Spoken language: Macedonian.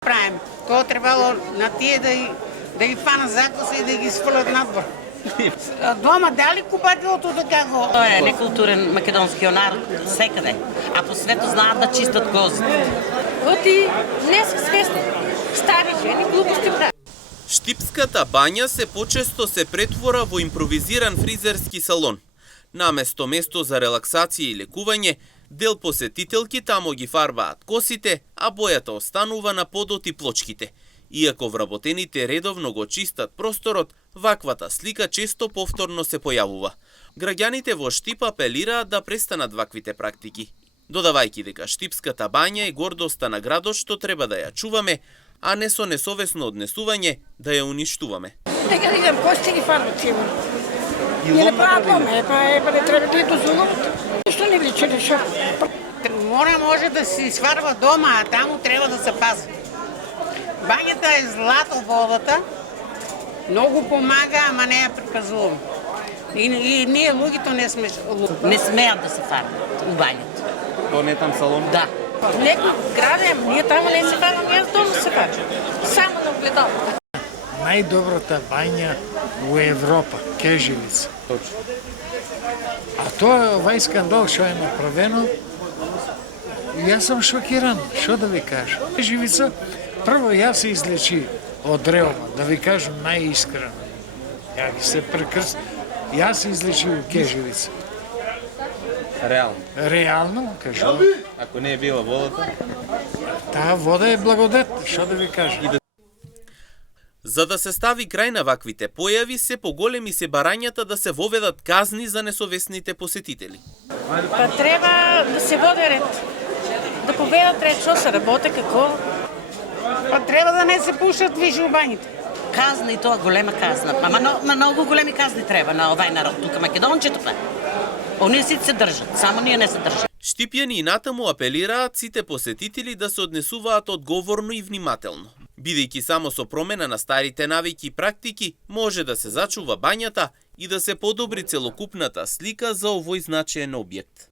правим. Тоа требало на тие да ги фанат закоса и да ги сфрлат надвор. Дома дали купателото така го? Тоа е некултурен македонскиот народ секаде, а по светот знаат да чистат козите. Оти не се свесни. Стари жени глупости прават. Штипската бања се почесто се претвора во импровизиран фризерски салон. Наместо место за релаксација и лекување, дел посетителки тамо ги фарбаат косите, а бојата останува на подот и плочките. Иако вработените редовно го чистат просторот, ваквата слика често повторно се појавува. Граѓаните во Штип апелираат да престанат ваквите практики, додавајќи дека Штипската бања е гордоста на градот што треба да ја чуваме, а не со несовесно однесување да ја уништуваме. Нека видам кости ги фарбат сигурно. И не прават доме, па не треба да ја дозволуват. Што не личи нешто? Може да се сварва дома, а таму треба да се пази. Бањата е злато водата, многу помага, ама не ја припазуваме. И ние луѓето не сме Не смеат да се фарбат у бањата. Тоа не е там салон? Да. Некој граде, ние таму не се фарбаме, јас дома се фарбам. Само на огледало. Најдобрата бања у Европа, Кежевица. Точно. А тоа е овај скандал што е направено. Јас сум шокиран, што да ви кажам. Кежевица, прво јас се излечи од реума, да ви кажам најискрено. Ја ги се прекрст. Јас се излечи у Кежевица. Реално. Реално, кажу. Ако не е била водата. Таа вода е благодат, што да ви кажам. За да се стави крај на ваквите појави, се поголеми се барањата да се воведат казни за несовесните посетители. Па треба да се води ред. Да поведат ред, што се работи, како. Па треба да не се пушат више у бањите. Казна и тоа голема казна. Па многу големи казни треба на овај народ тука македончето па. Оние сите се држат, само ние не се држат. Штипјани и натаму апелираат сите посетители да се однесуваат одговорно и внимателно. Бидејќи само со промена на старите навики и практики може да се зачува бањата и да се подобри целокупната слика за овој значаен објект.